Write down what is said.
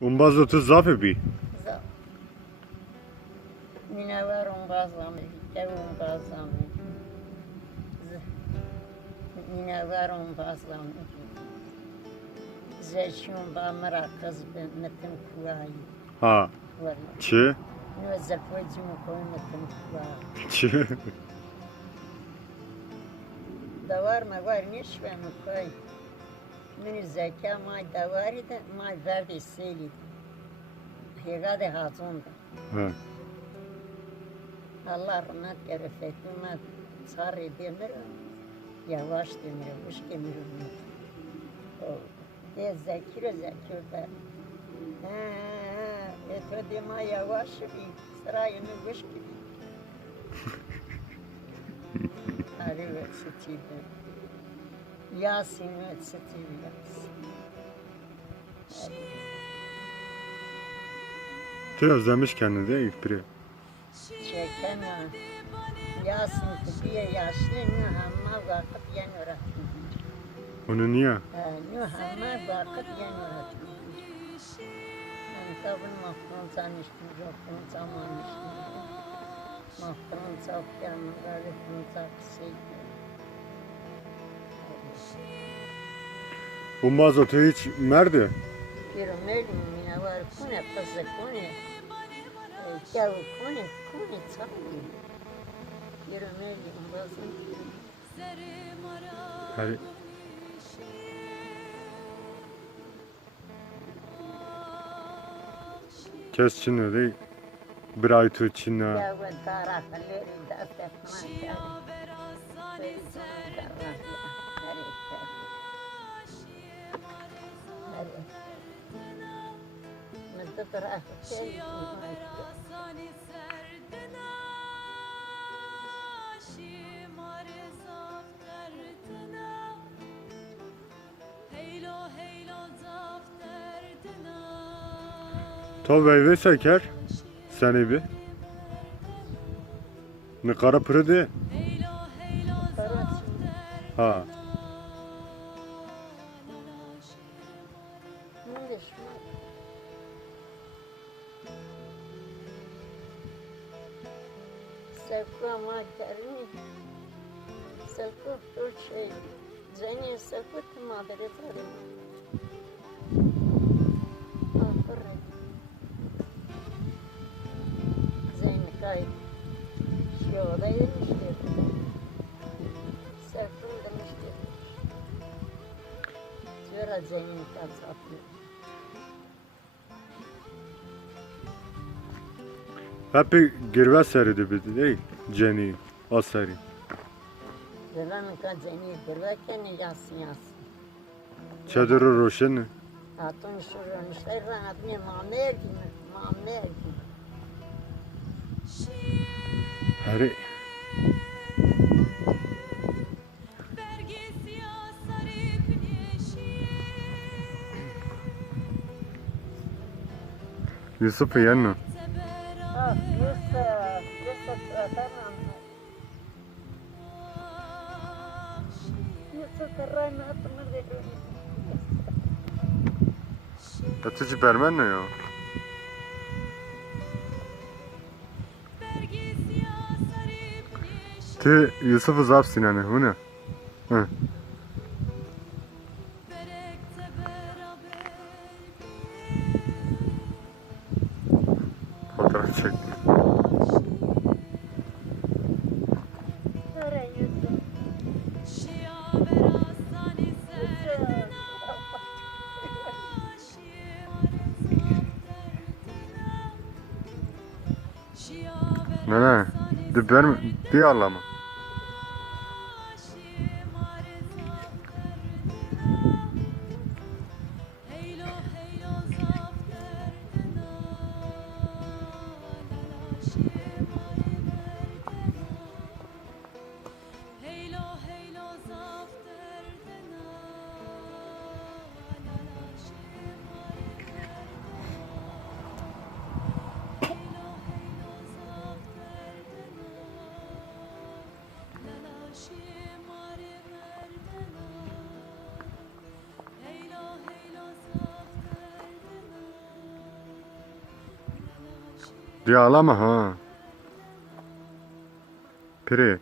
Umbazo tu zafe bi. Za. Minevar umbazami, dev umbazami. Minevar umbazami. Zeçun ba merakız metin kuayı. Ha. Var. Çi. Ne zafacım koy metin kuayı. Çi. Davar mı var niş ve mi koy. Min zeka may davari de may verdi seli. Hegade hazonda. Ha. Allah rahmet gerefetime sarı demir. Yavaş demir, hoş demir. De zekir de. Etodima yavaş bir sırayını hoş gibi. Arı ve sıçıydı. Yasin ve sıçıydı Yasin. Tu özlemiş kendini değil mi biri? Çekena. Yasin kubiye yaşlı nühamma vakıf yen öğretim. Onu niye? Nühamma vakıf yen öğretim. Kabul mahkum sanıştım, yoktum zamanıştım. Mahkum çapyanım, garipim çapsıydı. Umbazo tu hiç merdi? Bir melim yine var, kune kızı kune. Yavu kune çapıyor. Bir melim bazın. Hani kes Çin'e değil. Bir ay tu Çin'e. Yavu darakları da tepman. To veyve seker. Seni bir. Ne kara pırdı. Ha. Sevku ama karni. Sevku her şey. Zeni sevku tımabere tarım. Aferin. Zeni kayıp. Şurada yemiştir. Sevku demiştir. Zira zeni kalsatlı. Hep girve seridi bir değil. Ceni. O seri. Zira mika zeni dirveken yasin yasin. Çadırı roşeni. Hatun şurun işte rahatını mamner gibi. Mamner gibi. Hari. Yusuf yanına. Ah, Yusuf, tamam. Yusuf rahmetini veriyor. Atıcı bermen ne ya? Ti Yusuf'u zap sinane. Bu ne? Hı. Fotoğraf çek. Öyle Yusuf. Ne? De bermen. Di ağlama. Diye ağlama ha. Pire.